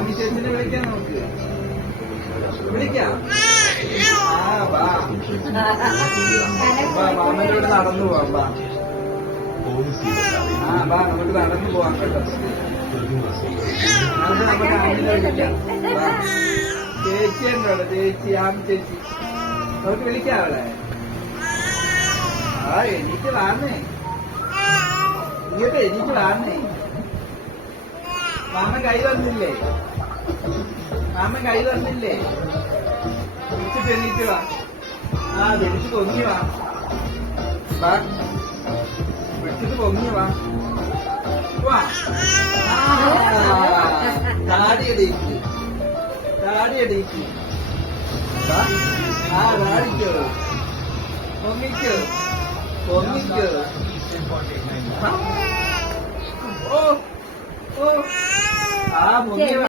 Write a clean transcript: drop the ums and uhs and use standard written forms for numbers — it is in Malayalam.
ആമി ചേച്ചിനെ വിളിക്കാം നമുക്ക്. വിളിക്കാം. വാ മാമന്റെ കൂടെ നടന്നു പോവാം. വാ വാ നമുക്ക് നടന്നു പോവാം കേട്ടോ. നമുക്ക് നമ്മുടെ ആമിനെ വിളിക്കാം. വാ ചേച്ചി ഉണ്ടോ? ചേച്ചി ആമി ചേച്ചി നമുക്ക് വിളിക്കാം അവളെ. എനിക്ക് വാന്നേ, ഇങ്ങോട്ട് എനിക്ക് വാന്നേ. മാമൻ കൈ വന്നില്ലേ? മാമൻ കൈ വന്നില്ലേ? വിളിച്ചിട്ട് എണീറ്റ് വാ. വിളിച്ച് പൊങ്ങി വാ. വിളിച്ചിട്ട് പൊങ്ങി വാ. താടിയടിക്ക്, താടിയടിക്ക്. താടിക്കോ, പൊങ്ങിക്കോ, പൊങ്ങിക്കോ. ഓ ഓ പൊങ്ങി.